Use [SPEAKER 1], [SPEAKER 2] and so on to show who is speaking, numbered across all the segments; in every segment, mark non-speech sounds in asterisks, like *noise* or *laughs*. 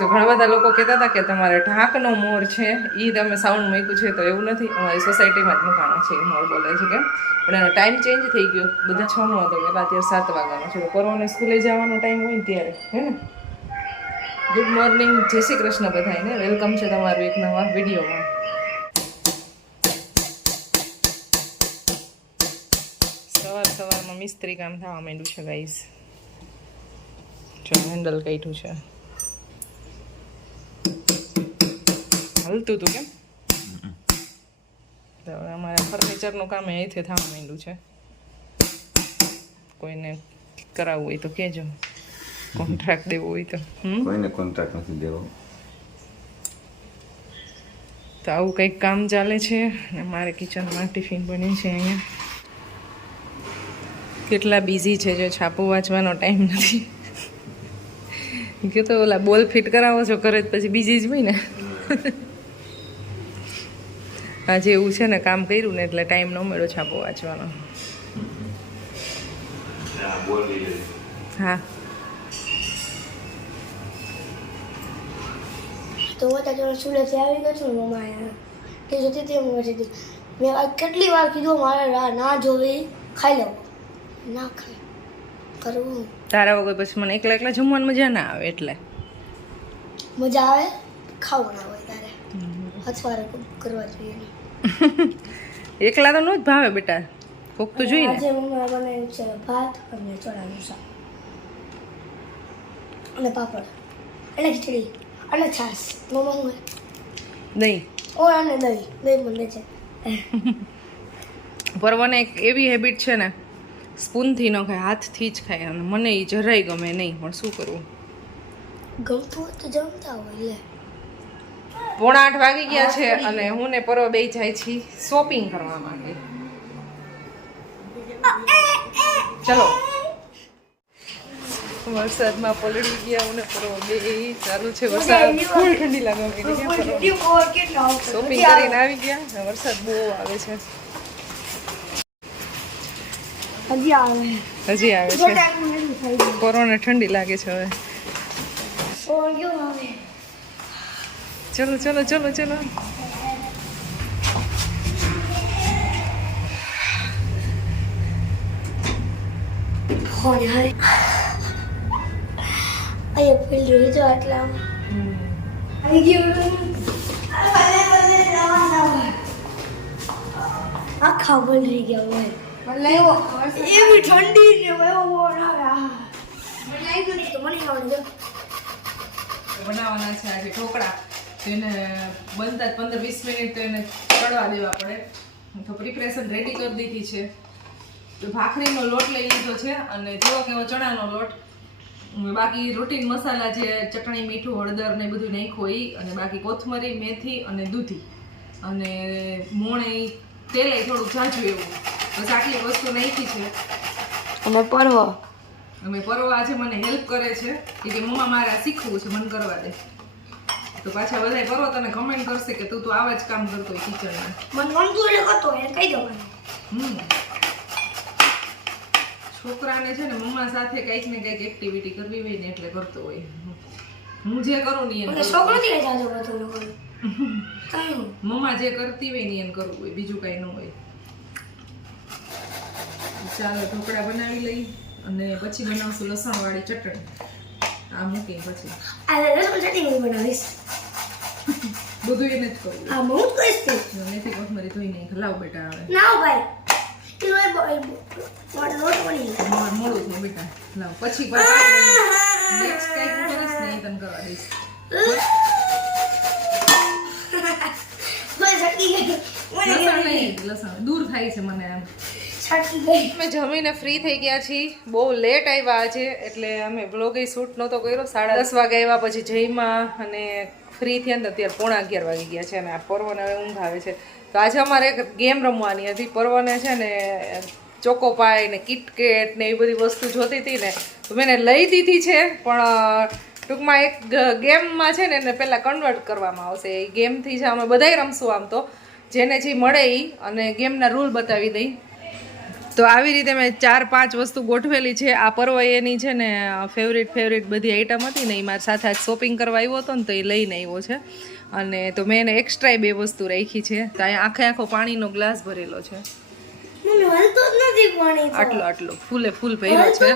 [SPEAKER 1] તો ઘણા બધા લોકો કહેતા હતા કે તમારે ઢાંકનો મોર છે એ તમે સાઉન્ડ મૂક્યું છે તો એવું નથી. અમારી સોસાયટીમાં જ મૂકાણો છે એ મોર બોલે છે કેમ પણ એનો ટાઈમ ચેન્જ થઈ ગયો. બધા છ નો હતો પહેલાં અત્યારે સાત વાગ્યાનો છે. કોરોને સ્કૂલે જવાનો ટાઈમ હોય ને ત્યારે, હે ને? ગુડ મોર્નિંગ જય શ્રી કૃષ્ણ બધાને. વેલકમ છે તમારું એક નવા વિડીયોમાં. સવાર સવારમાં મિસ્ત્રી કામ થવા માંડ્યું છે ગાઈસ જો હેન્ડલ કાઢ્યું છે. હલતું હતું કેમ? તો હવે અમારા ફર્નિચરનું કામ અહીંથી થવા માંડ્યું છે. કોઈને કરાવવું હોય તો કહેજો. કોન્ટ્રાક્ટ દેવો હોય તો.
[SPEAKER 2] કોઈને કોન્ટ્રાક્ટ નથી દેવો.
[SPEAKER 1] તો આવું કંઈક કામ ચાલે છે અને મારે કિચનમાં ટિફિન બને છે અહીંયા. કેટલા બિઝી છે જો છાપો વાંચવાનો ટાઈમ નથી. કે તો ઓલા બોલ ફિટ કરાવો છો કરે પછી બીજી જ હોય ને. આજે એવું છે ને કામ કર્યું ને એટલે ટાઈમ ન મળ્યો છાપો વાંચવાનો. હા
[SPEAKER 3] તો હું ત્યાં સ્કૂલેથી આવી ગયો છું મમ્મા અહીંયા તે જોતી હતી હું હતી. મેં કેટલી વાર કીધું મારે રા- ના જોવી ખાઈ લઉં ના ખાઈ. કરવું.
[SPEAKER 1] તારા વગર પછી મને એકલા એકલા જમવાની મજા ના આવે એટલે.
[SPEAKER 3] મજા આવે? ખાવું ના હોય તારે. હથવારે કરવા જોઈએ
[SPEAKER 1] એકલા તો ન જ ભાવે બેટા. કોક તો જોઈ ને
[SPEAKER 3] ભાત અને ચણાનું શાક. અને પાપડ. અને ખીચડી. અને છાશ. મમ્મા હું
[SPEAKER 1] નહીં
[SPEAKER 3] ઓ અને દહીં. દહીં મને છે. *laughs*
[SPEAKER 1] પરવાને એક એવી હેબિટ છે ને સ્પૂનથી ન ખાય હાથથી જ ખાય. અને મને એ જરાય ગમે નહીં. પણ શું કરવું?
[SPEAKER 3] ગમતું હોય તો જમતા હોય લે.
[SPEAKER 1] પોણા આઠ વાગી ગયા છે અને હું ને પરો બે જાય છી શોપિંગ કરવા માટે. ચલો. વરસાદમાં પલળી ગયા હું ને પરો બે ચાલુ છે વરસાદ. ફૂલ ઠંડી લાગવા શોપિંગ કરીને આવી ગયા. અને વરસાદ બહુ આવે છે.
[SPEAKER 3] હજી આવે.
[SPEAKER 1] હજી આવે છે. કોરોના ઠંડી લાગે છે હવે? ચલો ચલો ચલો ચલો.
[SPEAKER 3] અહીંયા ફિલ્ડ રહી ગયું. આખા હોય. એવી ઠંડી ને
[SPEAKER 1] બનાવવાના છે આજે ઢોકળા. તો એને બનતા જ પંદર વીસ મિનિટ તો એને ચડવા દેવા પડે. તો પ્રિપરેશન રેડી કરી દીધી છે. તો ભાખરીનો લોટ લઈ લીધો છે અને જેવો કેવો ચણાનો લોટ. બાકી રૂટીન મસાલા જે ચટણી મીઠું હળદર ને બધું નાખ્યું એ અને બાકી કોથમરી મેથી અને દૂધી. અને મોણે તેલ થોડું ઝાઝું એવું. બસ આટલી વસ્તુ નાખી છે.
[SPEAKER 3] અને પરવો.
[SPEAKER 1] અમે પરવા આજે મને હેલ્પ કરે છે. કે મમ્મા મારે શીખવું છે મને કરવા દે. તો પાછા બધા પરવો તને કમેન્ટ કરશે કે તું તો આવા જ કામ કરતો કિચનમાં
[SPEAKER 3] મને ગમતું એટલે કરતો એ કહી દેવાનું.
[SPEAKER 1] હમ. છોકરાને છે ને મમ્મા સાથે કંઈક ને કંઈક એક્ટિવિટી કરવી હોય ને એટલે કરતો હોય. હું જે કરું ને એને હોય.
[SPEAKER 3] નથી જાજો બધું
[SPEAKER 1] મમ્મા જે કરતી હોય ને એને કરવું હોય બીજું કઈ ન હોય. ચાલો ઢોકળા બનાવી લઈ અને પછી બનાવશું લસણવાળી ચટણી. આ મૂકી પછી.
[SPEAKER 3] આ લસણ ચટણી બનાવીશ.
[SPEAKER 1] બધું એને જ
[SPEAKER 3] આ હું કહીશ તે
[SPEAKER 1] મેથી કોથમરી ધોઈ નહીં લાવ બેટા આવે
[SPEAKER 3] ના ભાઈ. એ લોટ લોટ બની ગયો.
[SPEAKER 1] મોડું મોડું બેટા. લાવ પછી નેક્સ્ટ કંઈક કરીશ ને તને કરવા દઈશ. દૂર થાય છે મને આમ
[SPEAKER 3] થાકી
[SPEAKER 1] અમે જમીને ફ્રી થઈ ગયા છીએ. બહુ લેટ આવ્યા આજે એટલે અમે બ્લોગ શૂટ નહોતો કર્યો. સાડા દસ વાગે આવ્યા પછી જઈમાં અને ફ્રી થયા ને અત્યારે પોણા અગિયાર વાગી ગયા છે અને આ પર્વને હવે ઊંઘ આવે છે. તો આજે અમારે એક ગેમ રમવાની હતી. પર્વને છે ને, ચોકોપાઈ ને કિટકેટ ને એવી બધી વસ્તુ જોતી હતી ને, તો મેં લઈ દીધી છે. પણ ટૂંકમાં એક ગેમમાં છે ને એને પહેલાં કન્વર્ટ કરવામાં આવશે. એ ગેમથી છે અમે બધાય રમશું આમ તો. જેને જે મળે એ અને ગેમના રૂલ બતાવી દઈ. તો આવી રીતે મેં ચાર પાંચ વસ્તુ ગોઠવેલી છે. આ પર્વ એની છે ને ફેવરિટ ફેવરિટ બધી આઈટમ હતી ને એ મારી સાથે આજ શોપિંગ કરવા આવ્યો હતો ને તો એ લઈને આવ્યો છે. અને તો મેં એને એક્સ્ટ્રા બે વસ્તુ રાખી છે. તો અહીંયા આખે આખો પાણીનો ગ્લાસ ભરેલો છે. આટલો આટલો. ફૂલે ફૂલ ભર્યો છે.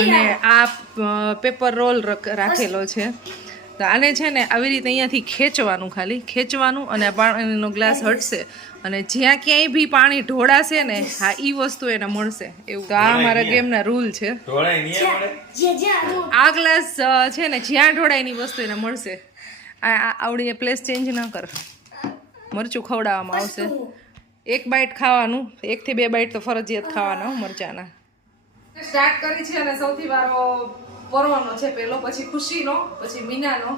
[SPEAKER 1] અને આ. પેપર રોલ રાખેલો છે. તો આને છે ને આવી રીતે અહીંયાથી ખેંચવાનું ખાલી ખેંચવાનું અને પાણીનો ગ્લાસ હટશે અને જ્યાં ક્યાંય બી પાણી ઢોળાશે ને હા એ વસ્તુ એને મળશે. એવું તો આ મારા ગેમના રૂલ છે. આ ગ્લાસ છે ને જ્યાં ઢોળાય એની વસ્તુ એને મળશે. આ આ આવડી પ્લેસ ચેન્જ ન કર. મરચું ખવડાવવામાં આવશે. એક બાઈટ ખાવાનું એકથી બે બાઈટ તો ફરજિયાત ખાવાના મરચાના. સ્ટાર્ટ કરી છે અને સૌથી વારો પર્વનો છે પેલો પછી ખુશીનો પછી મીનાનો.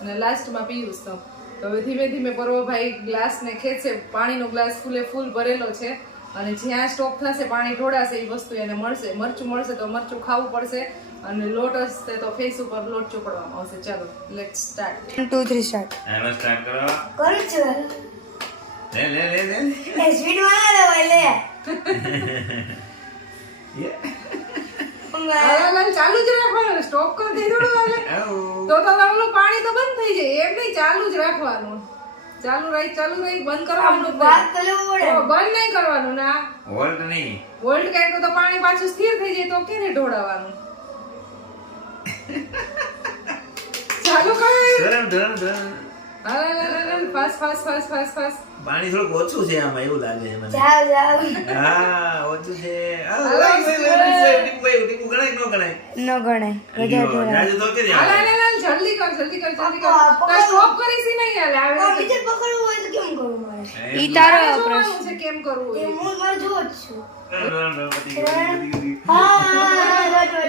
[SPEAKER 1] અને લાસ્ટમાં પિયુષ તો તો હવે ધીમે ધીમે પર્વભાઈ ગ્લાસને ખેંચે પાણીનો ગ્લાસ ફૂલે ફૂલ ભરેલો છે. અને જ્યાં સ્ટોપ થશે પાણી ઢોળાશે એ વસ્તુ એને મળશે. મરચું મળશે તો મરચું ખાવું પડશે. અને લોટ હશે તો ફેસ ઉપર લોટ ચોપડવામાં આવશે. ચાલો let start
[SPEAKER 3] one two three start
[SPEAKER 2] એનો સ્ટાર્ટ કરો.
[SPEAKER 3] કરું છું.
[SPEAKER 2] લે લે લે લે.
[SPEAKER 3] એ સ્વીટ લે. *laughs* આવે
[SPEAKER 1] ચાલુ જ રાખવાનું સ્ટોપ કરી. તો તો તમારું પાણી તો બંધ થઈ જાય. એમ નહીં ચાલુ જ રાખવાનું. ચાલુ રહી ચાલુ રાઈ બંધ કરવાનું
[SPEAKER 3] વાત તો લેવું પડે.
[SPEAKER 1] બંધ નહીં કરવાનું ના.
[SPEAKER 2] હોલ્ડ નહીં.
[SPEAKER 1] તો પાણી પાછું સ્થિર થઈ જાય તો કેને ઢોળાવાનું? *laughs* ચાલુ કરે.
[SPEAKER 2] ધરમ ધરમ ધરમ
[SPEAKER 1] fast fast fast fast fast.
[SPEAKER 2] પાણી થોડુંક ઓછું છે આમાં એવું લાગે છે મને.
[SPEAKER 3] જાવ જાવ.
[SPEAKER 2] હા ઓછું છે. આ,
[SPEAKER 1] હાલો,
[SPEAKER 2] ઓય, ઓય, ઓય, ઓય, ટીપું આવ્યું, ટીપું ગણાય કે ગણાય?
[SPEAKER 3] ન ગણાય
[SPEAKER 2] જો, તો કે
[SPEAKER 1] હાલ હાલ હાલ જલ્દી કર જલ્દી કર જલ્દી કર.
[SPEAKER 3] પપ્પા, પપ્પા.
[SPEAKER 1] સ્ટોપ કરીશ ઈ નહીં હાલે આવે
[SPEAKER 3] બીજે પકડવું હોય તો કેમ કરવું મારે?
[SPEAKER 1] તારે છે કેમ
[SPEAKER 3] એ. હું મારે જ છું.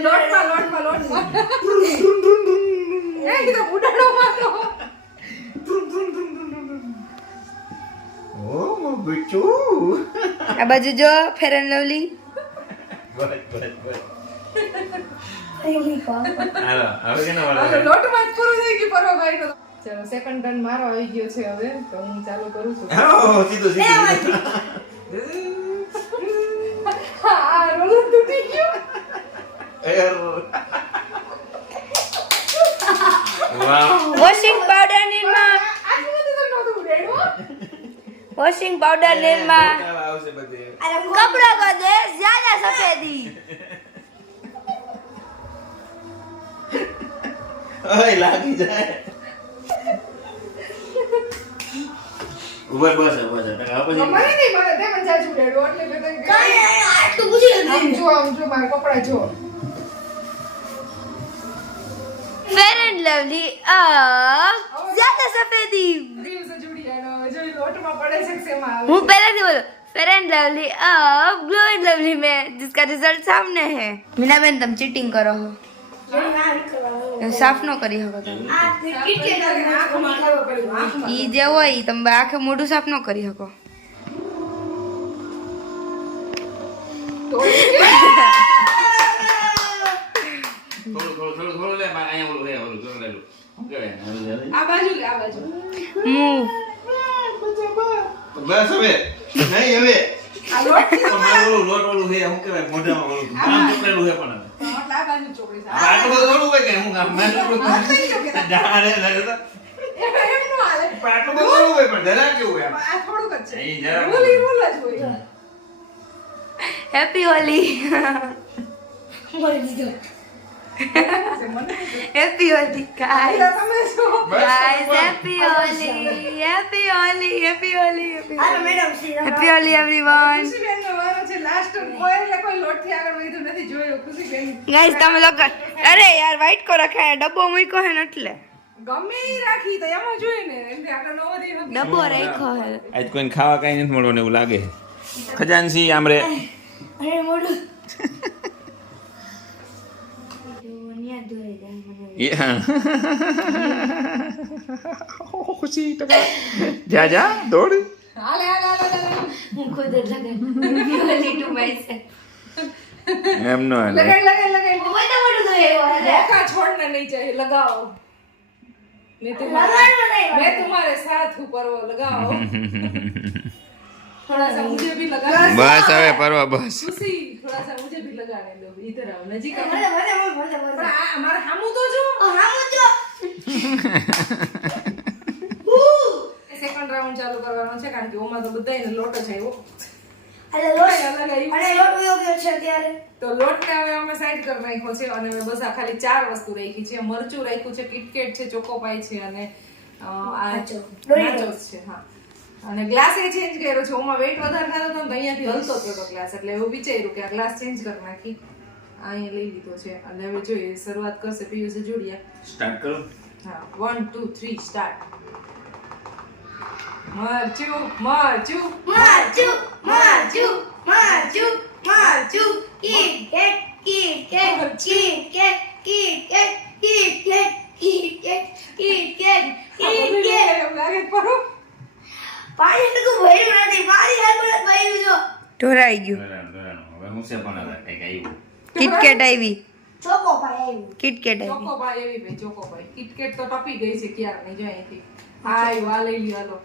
[SPEAKER 1] લોટમાં લોટમાં લોટમાં એ કીધું ઉડાડો માં
[SPEAKER 2] ઓ,
[SPEAKER 1] પૂરું બાજુ પરોભાઈ નું. ચાલો સેકન્ડ ટર્ન મારો આવી ગયો છે હવે તો હું ચાલુ કરું છું
[SPEAKER 2] આવો, સીધું, સીધું, સીધું.
[SPEAKER 1] હા આ રોલર તૂટી ગયો
[SPEAKER 2] એર. વાહ.
[SPEAKER 3] વોશિંગ પાવડર નિર્મા
[SPEAKER 1] આટલું બધું તો નહોતું ઉડાડ્યું.
[SPEAKER 3] વોશિંગ પાવડર
[SPEAKER 2] બધે.
[SPEAKER 3] કપડા કો દે જ્યાદા સફેદી.
[SPEAKER 2] ઓય, લાગી જાય. ઉભર બસ બસ. હવે પછી-
[SPEAKER 1] મને નહીં મને તે મને જાજુ ઉડાડ્યું એટલે મેં તને
[SPEAKER 3] કઈ તો પૂછી
[SPEAKER 1] આમ જો આમ જો મારા કપડા જો.
[SPEAKER 3] ફેર એન્ડ લવલી અ જ્યાદા સફેદી.
[SPEAKER 1] હવે જો ઈ લોટમાં પડે છે કે શેમાં આવે
[SPEAKER 3] હું पहले से बोलो फेयर एंड लवली अब ग्लो एंड लवली में जिसका रिजल्ट सामने है मीना बहन तुम चीटिंग करो हो સાફ ન કરી શકો તમે
[SPEAKER 1] આંખમાં ખબર પડી આંખમાં
[SPEAKER 3] ઈ જે હોય ઈ તમે આખે મોઢું સાફ ન કરી શકો
[SPEAKER 2] થોડું, બસ હવે. નહીં હવે.
[SPEAKER 1] આ લોટ
[SPEAKER 2] મારું. ઓલું લોટ છે શું કહેવાય મોઢામાં ઓલું આમ ચોપડેલું છે પણ હવે.
[SPEAKER 1] એટલે આ બાજુ ચોકડી છે.
[SPEAKER 2] આટલું બધું થોડું હોય કે હું આમ મારે થોડું
[SPEAKER 1] આ થઈ ગયું કે
[SPEAKER 2] જાણે આટલું બધું થોડું હોય પણ જરા કેવું હોય
[SPEAKER 1] થોડુંક જ છે. રૂલ રૂલ જ હોય.
[SPEAKER 3] હેપી હોલી
[SPEAKER 1] મને
[SPEAKER 3] happy
[SPEAKER 1] Happy Holi, guys. Guys, happy Holi. Happy Holi, happy Holi, happy Holi. Everyone.
[SPEAKER 3] Guys તમે લોકો અરે યાર વાઈટ કો રખાય ડબ્બો મૂક્યો હે ને એટલે
[SPEAKER 1] ગમે રાખી તો એમાં જોઈ ને
[SPEAKER 3] ડબ્બો રાખ્યો હે
[SPEAKER 2] આજ કોઈને ખાવા કઈ નથી મળવાનું એવું લાગે ખજાનસી આમરે
[SPEAKER 3] અરે
[SPEAKER 1] મોડું
[SPEAKER 3] खुशी जा जा दौड़ खुद लगन
[SPEAKER 2] એમ નો
[SPEAKER 1] લગાડ લગાડ લગાડ
[SPEAKER 3] મને વડું તો એ
[SPEAKER 1] મોકા છોડને નહીં ચાહે લગાવો મેં તમારે મેં તમારે સાથ ઉપર લગાવો થોડા સા મુજે ભી લગાવો
[SPEAKER 2] બસ હવે પરવા બસ
[SPEAKER 1] ખુશી થોડા સા મુજે ભી લોટ જ આવ્યો એટલે હવે અમે સાઈડ કરી નાખ્યો છે અને બસ આ ખાલી ચાર વસ્તુ રાખી છે. મરચું રાખ્યું છે કિટકેટ છે ચોકોપાઈ છે અને આ છે હા. અને ગ્લાસ એ ચેન્જ કર્યો છે ઓમાં વેટ વધારે થતો હતો ને તો અહીંયાથી હલતો હતો ગ્લાસ એટલે એવું વિચાર્યું કે આ ગ્લાસ ચેન્જ કરી નાખી અહીંયા લઈ લીધો છે અને હવે જોઈએ શરૂઆત કરશે પિયુષ જોડિયા
[SPEAKER 2] સ્ટાર્ટ કરો
[SPEAKER 1] હા વન ટુ થ્રી સ્ટાર્ટ મરચું મરચું
[SPEAKER 3] માચુ માચુ માચુ માચુ કીટ કેટ કીટ કેટ કીટ કેટ કીટ કેટ કીટ પાણી ટકું ભર્યું નથી. પાણી હરબત ભર્યું જો
[SPEAKER 4] ઢોરાઈ ગયું.
[SPEAKER 2] હવે હું છે પણ હવે કંઈક આવ્યું?
[SPEAKER 4] કિટકેટ આવી.
[SPEAKER 3] ચોકો ભાઈ આવ્યું
[SPEAKER 4] કિટકેટ આવી.
[SPEAKER 1] ચોકો ભાઈ આવી ભાઈ ચોકો ભાઈ કિટકેટ તો ટપી ગઈ છે ક્યારે નહીં જો અહીંથી. હાય વા લઈ લ્યો હાલો.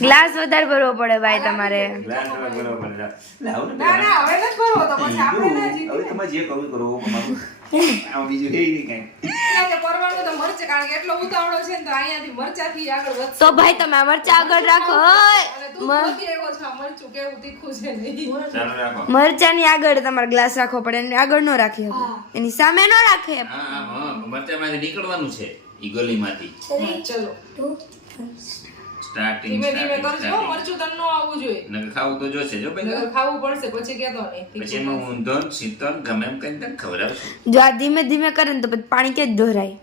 [SPEAKER 4] ગ્લાસ વધારે ભરવો પડે ભાઈ તમારે.
[SPEAKER 1] ના ના હવે નથી ભરવો તો પછી આપણે ના જીતી
[SPEAKER 2] તમે જે કરવું કરો આમાં બીજું છે નહીં કાંઈ.
[SPEAKER 1] એટલે તો મરચે કારણ કે એટલો ઉતાવળો છે ને તો અહીંયાથી મરચાથી આગળ વધશે.
[SPEAKER 4] તો ભાઈ તમે મરચા આગળ રાખો મરચાની આગળ તમારે ગ્લાસ રાખવો પડે એની આગળ ન રાખી શકો. એની સામે ન રાખે.
[SPEAKER 2] હા હા હા મરચામાંથી નીકળવાનું છે ઈ ગલીમાંથી.
[SPEAKER 1] ચલો.
[SPEAKER 2] સ્ટાર્ટિંગ
[SPEAKER 1] ધીમે ધીમે કરજો મરચું તન નો આવવું જોઈએ.
[SPEAKER 2] નકર ખાવું તો જોશે જો ભાઈ
[SPEAKER 1] નકર ખાવું પડશે પછી કેતો નહીં.
[SPEAKER 2] પછી એમાં ઊંધો શીતળ ગમે એમ કરીને તને ખવડાવશું.
[SPEAKER 4] જો આ ધીમે ધીમે કરે ને તો પછી પાણી કે જ દોરાય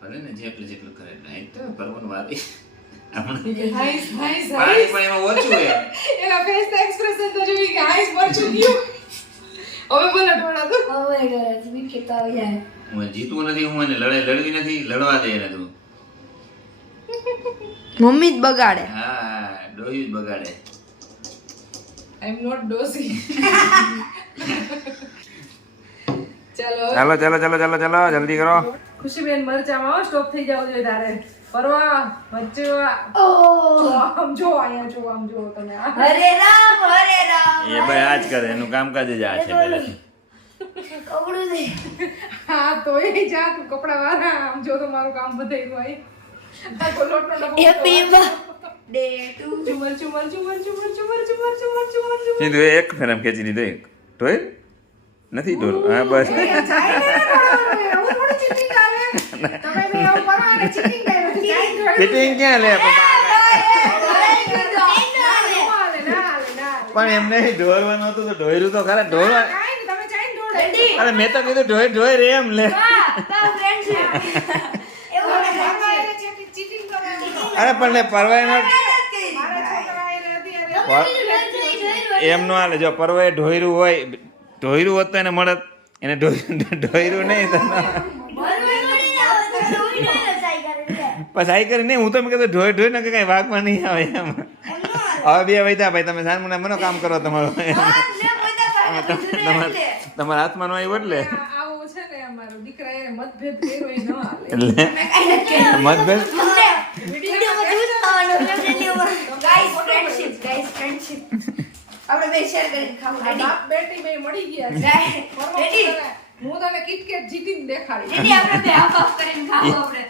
[SPEAKER 2] ભલે ને જેટલું જેટલું કરે એટલે તો પરવન વારી.
[SPEAKER 1] હાઈસ હાઈસ
[SPEAKER 2] પાણી પણ એમાં ઓછું હે *laughs*
[SPEAKER 1] એના ફેસ એક્સપ્રેશન તો જોઈ કે હાઈસ મરચું ગયું હવે બોલો ઢોળા તો.
[SPEAKER 3] હવે કરે છે વિકેટ આવી જાય.
[SPEAKER 2] હું જીતવું નથી હું એને લડાઈ લડવી નથી લડવા દે એને તું.
[SPEAKER 4] મમ્મી જ બગાડે.
[SPEAKER 2] હા ડોહી જ બગાડે.
[SPEAKER 1] આઈ એમ નોટ ડોસી ચાલો.
[SPEAKER 2] ચાલો ચાલો ચાલો ચાલો ચાલો જલ્દી કરો.
[SPEAKER 1] ખુશીબેન મરચામાં સ્ટોપ થઈ જાવ જોઈએ તારે. ફરવા મરચું
[SPEAKER 3] ઓ.
[SPEAKER 1] જો આમ જો અહીંયા જો આમ જો તમે.
[SPEAKER 3] હરે રામ હરે રામ.
[SPEAKER 2] એ ભાઈ આજ કરે એનું કામકાજ જ આ છે પહેલેથી.
[SPEAKER 3] કપડું દે.
[SPEAKER 1] હા તો એ જા તું કપડા વાળા આમ જો તો મારું કામ બધાયનું હોય
[SPEAKER 2] સિંધુ એક ફેરમ ખેંચી દીધો એક ઢોય નથી ઢોલ હા બસ ફિટિંગ ક્યાં લે પણ એમને નહીં ઢોરવાનું હતું તો ઢોયરું તો ખરા ઢોરવા અરે મેં તો કીધું ઢોય ઢોય રે એમ લે અરે પણ પરવાય એમ નો હાલે જો પરવાય ઢોયરું હોય ઢોયરું હોત તો એને મળત. એને ઢોયરું ઢોયરું નહીં તો. આઈ કરી નહીં હું તો કહેતો ઢોય ઢોય ને કઈ વાગમાં નહીં આવે એમ. હવે બે વૈધા ભાઈ તમે સાંજ મને મને કામ કરો તમારું. તમારા તમારા હાથમાં નો આવ્યું એટલે.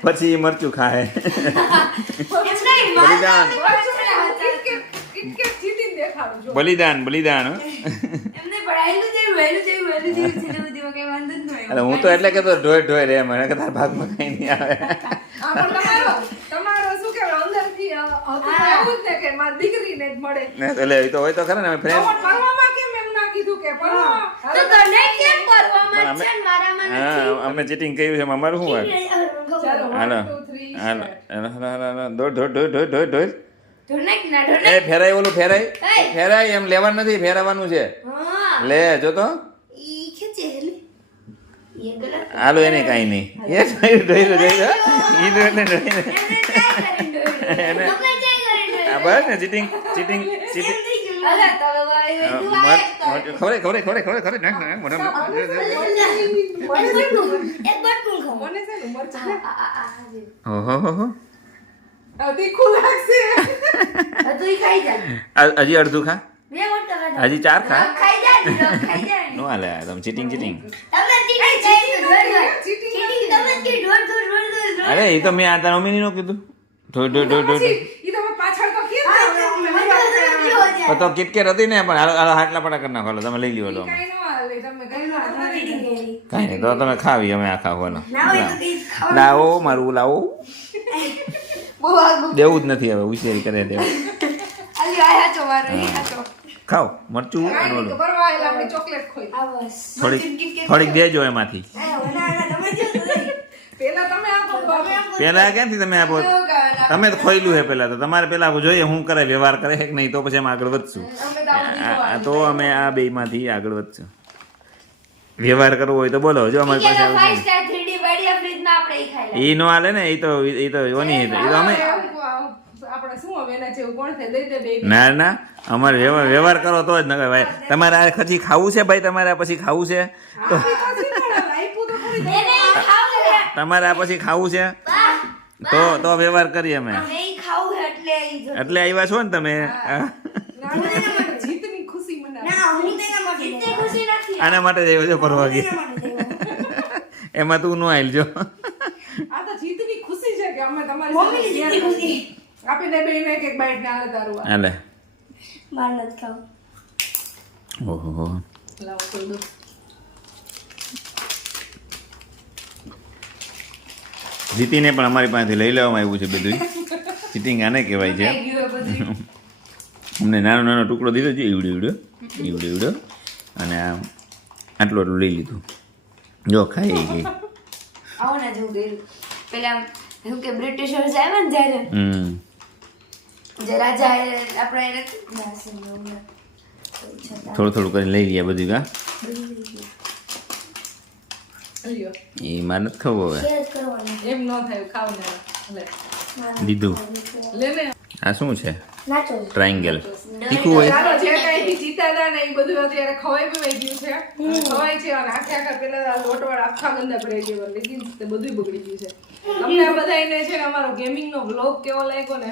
[SPEAKER 2] પછી મરચું ખાય. બલિદાન. બલિદાન બલિદાન
[SPEAKER 3] એમને પડાયેલું જેવું વહેલું જેવું વહેલું જેવું છે બધી વખતે વાંધો
[SPEAKER 2] એટલે હું તો એટલે કહેતો ઢોય ઢોય રે મને કે તાર ભાગમાં કંઈ નહીં આવે. એટલે એ તો હોય તો ખરા ફ્રેન્ડ અમે ચીટિંગ કર્યું છે અમારું શું હાલો. હાલો. હાલો દોઢ દોઢ
[SPEAKER 4] દોઢ દોઢ દોઢ
[SPEAKER 2] દોઢ ફેરાય ઓલું ફેરાય? ફેરાય એમ લેવાનું નથી ફેરવવાનું છે. લે જો તો
[SPEAKER 4] હાલો
[SPEAKER 2] એને કાંઈ નહીં. એ જોઈ જોઈ જોઈ ઈ
[SPEAKER 4] ટ્રાય કરીને
[SPEAKER 2] આ *laughs* બસ ને ચીટિંગ ચીટિંગ ચીટિંગ ખબર ખબર ખબર ખબર ખબર નાખ નાખ
[SPEAKER 4] આ-
[SPEAKER 2] હજી અડધું ખા. હજી ચાર ખા.
[SPEAKER 4] રગ ખાઈ જા ને,
[SPEAKER 2] હાલે તમે ચીટિંગ ચીટિંગ અરે એ તો મેં આ તારા મમ્મી નું કીધું. ઢોય ઢોય ઢોય ઢોય
[SPEAKER 1] તો
[SPEAKER 2] કિટકેટ હતી ને પણ આટલા હાટલા પડા કરી નાખો તમે લઈ લો
[SPEAKER 1] કઈ ન તમે કઈ ન
[SPEAKER 2] નહીં તો તમે ખાવી અમે આ ખાવાનો. લાવો મારું લાવો. દેવું જ નથી હવે ઉછેરી કરે દેવું. ખાઓ મરચું થોડીક થોડીક દેજો એમાંથી
[SPEAKER 3] આ ના ના તમે જો તો નહીં.
[SPEAKER 1] પેલા તમે આપો તો અમે આપો.
[SPEAKER 2] પેલા ક્યાંથી તમે આપો તમે તો ખોઈલું છે પેલા તો. તમારે પેલા જોઈએ હું કરે વ્યવહાર કરે કે નહીં તો પછી અમે આગળ વધશું.
[SPEAKER 1] તો
[SPEAKER 2] આ- આ તો અમે આ બે માંથી આગળ વધશું. વ્યવહાર કરવો હોય તો બોલો. જો અમારી પાસે એ નો હાલે ને એ તો એ તો ઓની એ તો એ તો અમે
[SPEAKER 1] આપણે શું હવે એના જેવું કોણ થાય દઈ દે બે
[SPEAKER 2] ના ના. અમારે વ્યવહાર વ્યવહાર કરો તો જ નકર ભાઈ. તમારે આ ખચી ખાવું છે ભાઈ? તમારે આ પછી ખાવું છે? તો
[SPEAKER 1] આપ્યું તો ખરી
[SPEAKER 4] એને ઈ ખાવું છે.
[SPEAKER 2] તમારે આ પછી ખાવું છે? તો તો વ્યવહાર કરીએ અમે.
[SPEAKER 4] એટલે
[SPEAKER 2] આવ્યા છો ને તમે? હા?
[SPEAKER 1] ના, ના, ના, જીતની ખુશી મનાવો.
[SPEAKER 3] ના હું તેના માટે
[SPEAKER 4] જીતની ખુશી નથી.
[SPEAKER 2] આના માટે જ આવ્યો છો
[SPEAKER 3] ફરવા થયું. *laughs*
[SPEAKER 2] એમાં તું નો આવી જો.
[SPEAKER 1] આ તો જીતની ખુશી છે કે અમે તમારી
[SPEAKER 3] મમ્મીની જીતની ખુશી.
[SPEAKER 1] આપીને બેને એક એક બાઈટ ના તારું આ.
[SPEAKER 2] હાલે
[SPEAKER 3] માર નથી ખાવું
[SPEAKER 2] ઓહો
[SPEAKER 1] લાવો કોઈ દો
[SPEAKER 2] જીતીને પણ અમારી પાસેથી લઈ લેવામાં આવ્યું છે બધું ચીટિંગ આને કહેવાય છે. અમને નાનો નાનો ટુકડો દીધો છે ઈવડો ઈવડો ઈવડો ઈવડો. અને આ આટલું આટલું લઈ લીધું. જો ખાઈ ગઈ.
[SPEAKER 4] આવો ને જેવું કર્યું. પેલા શું કે બ્રિટિશર્સ આવ્યા ને જ્યારે? જે રાજા એ આપણે એને ના, સિંહ એવું ના. તો છતાં.
[SPEAKER 2] થોડું થોડું કરીને લઈ ગયા બધું કા એ મારે નથી હવે.
[SPEAKER 1] એમ ન થાય ખાવ ને લે.
[SPEAKER 2] દીધું.
[SPEAKER 1] લે ને.
[SPEAKER 2] આ શું છે? ટ્રાયંગલ. તીખું હોય?
[SPEAKER 1] જે કાંઈ જીતા હતા ને એ બધું અત્યારે ખવાઈ પીવાઈ ગયું છે. ખવાય છે અને આખે આખા પેલા લોટવાળ આખા ગંદા પડી ગયો લેકિન તે બધું બગડી ગયું છે. તમને આ બધાને છે ને અમારો ગેમિંગ નો બ્લોગ કેવો લાગ્યો ને?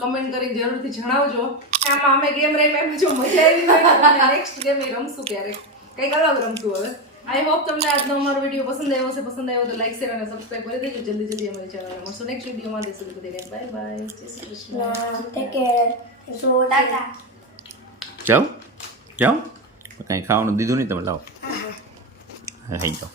[SPEAKER 1] કમેન્ટ કરી જરૂરથી જણાવજો. આમાં અમે ગેમ એમ જો મજા આવી હોય નેક્સ્ટ ગેમ એ રમશું ક્યારેક. કંઈક અલગ રમશું હવે. આઈ હોપ તમને આજનો અમારો વીડિયો પસંદ આવ્યો હશે. પસંદ આવ્યો તો લાઈક શેર અને સબસ્ક્રાઈબ કરી દેજો. જલ્દી જલ્દી અમારી ચેનલને મળશું નેક્સ્ટ વિડીયોમાં દેશું બાય બાય જય Shri Krishna.
[SPEAKER 3] Take care so
[SPEAKER 4] tata.
[SPEAKER 2] જાઓ. જાઓ. કાંઈ ખાવાનું દીધું નહીં તમે લાવો. હા ખાઈ જાઓ.